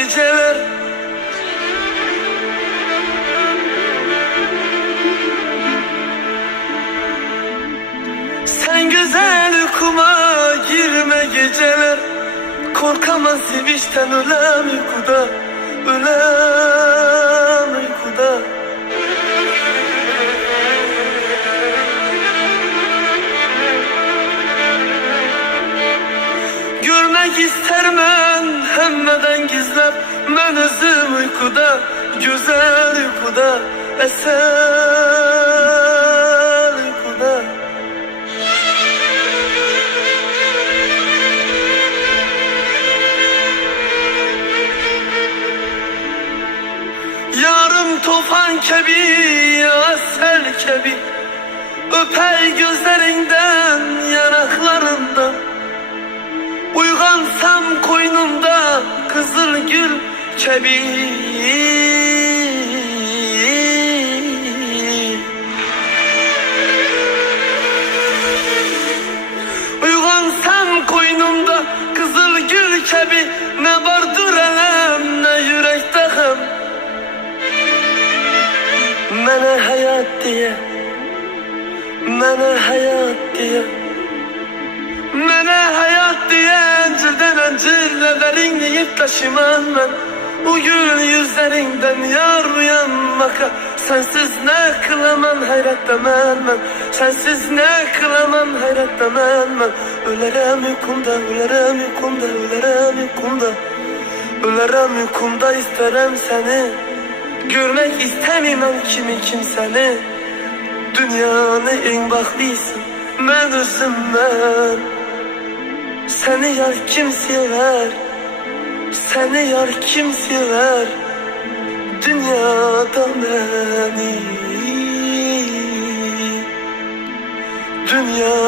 geceler. Sen güzel uykuma girme geceler. Korkamam sevinçten ölem uykuda, ölem uykuda. Görmek isterim ben hemmeden gizlep. Ben özüm uykuda, güzel uykuda, esen uykuda. Yarım tufan kebi, asel kebi, öper gözlerinden, yanaklarından. Uygansam koynumda kızıl gül kebi. Uygansam koynumda kızıl gül kebi. Ne vardır elem ne yürekte hem. Mənə hayat diye, mənə hayat diye, mənə hayat diye encilden encillerin yiyip taşıman ben. Bugün yüzlerinden yar uyanmaka. Sensiz ne kılaman hayrettemem ben. Sensiz ne kılaman hayrettemem ben. Ölerem uykumda, ölerem uykumda, ölerem uykumda. Ölerem uykumda isterim seni. Görmek istemem kimi kimseni. Dünyanı en baklıysın, ben özüm ben. Seni yar kim sever? Seni yar kim sever? Dünyada beni, dünya